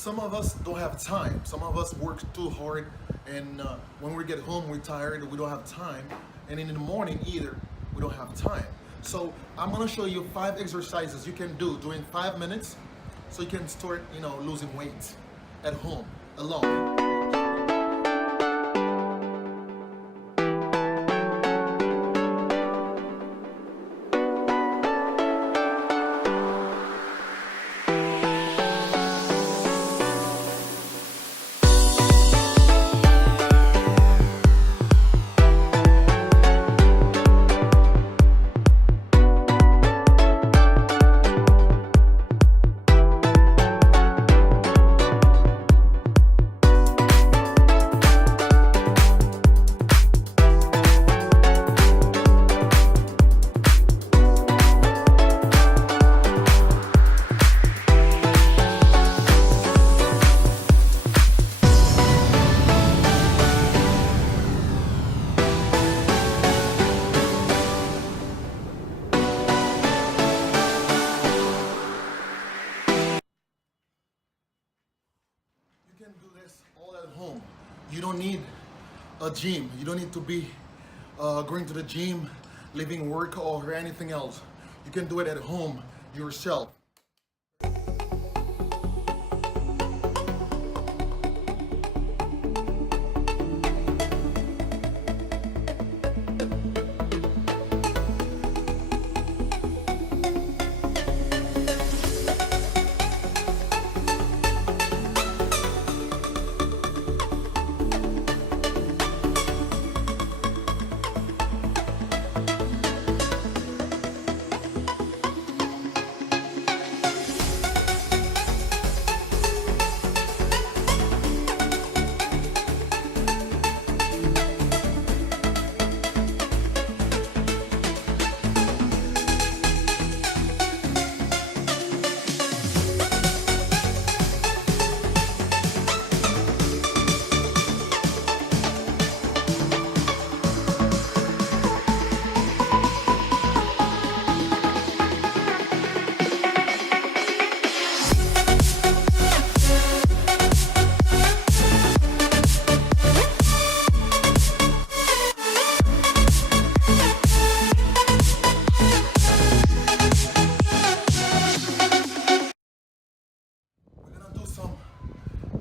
some of us don't have time. Some of us work too hard, and when we get home, we're tired. We don't have time, and in the morning either, we don't have time. So I'm gonna show you 5 exercises you can do during 5 minutes, so you can start, losing weight at home alone. You can do this all at home. You don't need a gym. You don't need to be going to the gym, leaving work or anything else. You can do it at home yourself.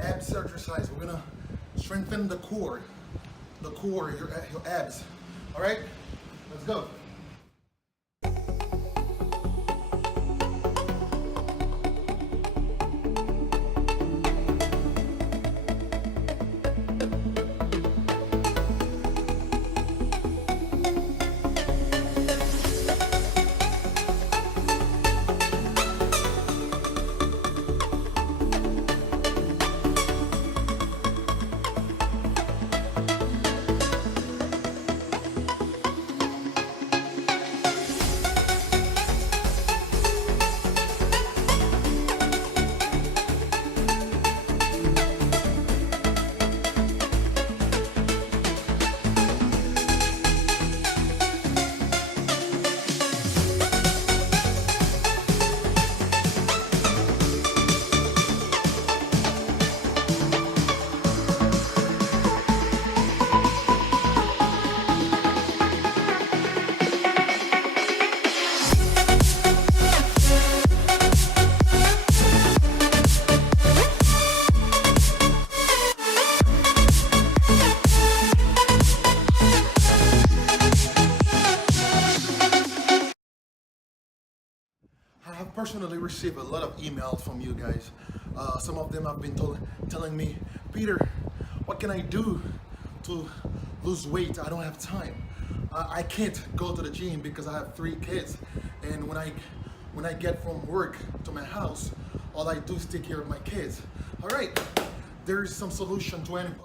Abs exercise. We're gonna strengthen the core, your abs. All right, let's go. I have personally received a lot of emails from you guys. Some of them have been telling me, Peter, what can I do to lose weight? I don't have time. I can't go to the gym because I have 3 kids. And when I get from work to my house, all I do is take care of my kids. All right, there is some solution to any problem.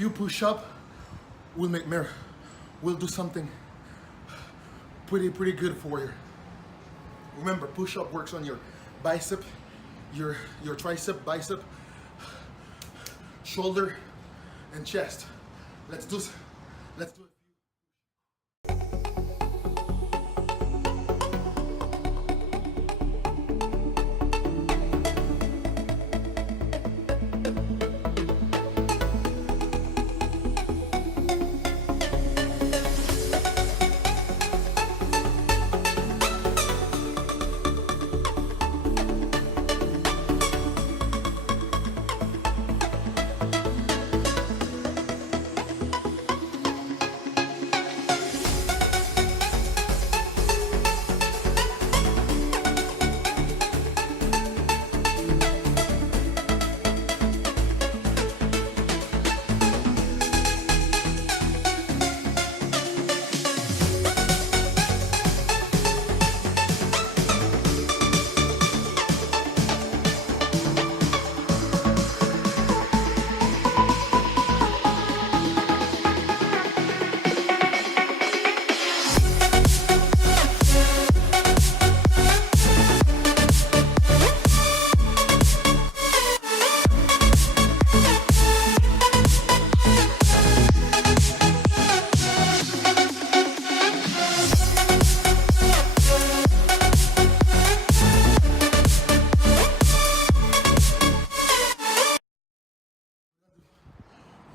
few push-up will will do something pretty good for you. Remember, push-up works on your bicep, your tricep, bicep, shoulder, and chest. Let's do it.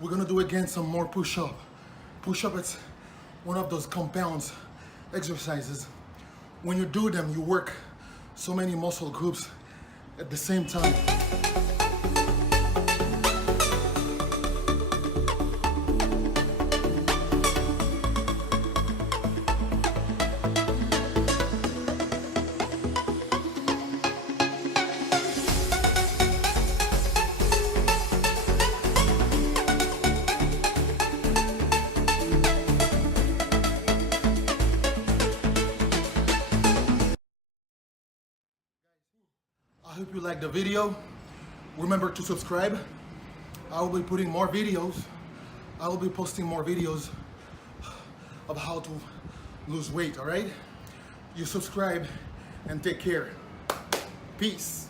We're gonna do again some more push-up. Push-up, it's one of those compound exercises. When you do them, you work so many muscle groups at the same time. I hope you liked the video. Remember to subscribe. I will be putting more videos. I will be posting more videos of how to lose weight, all right? You subscribe and take care. Peace.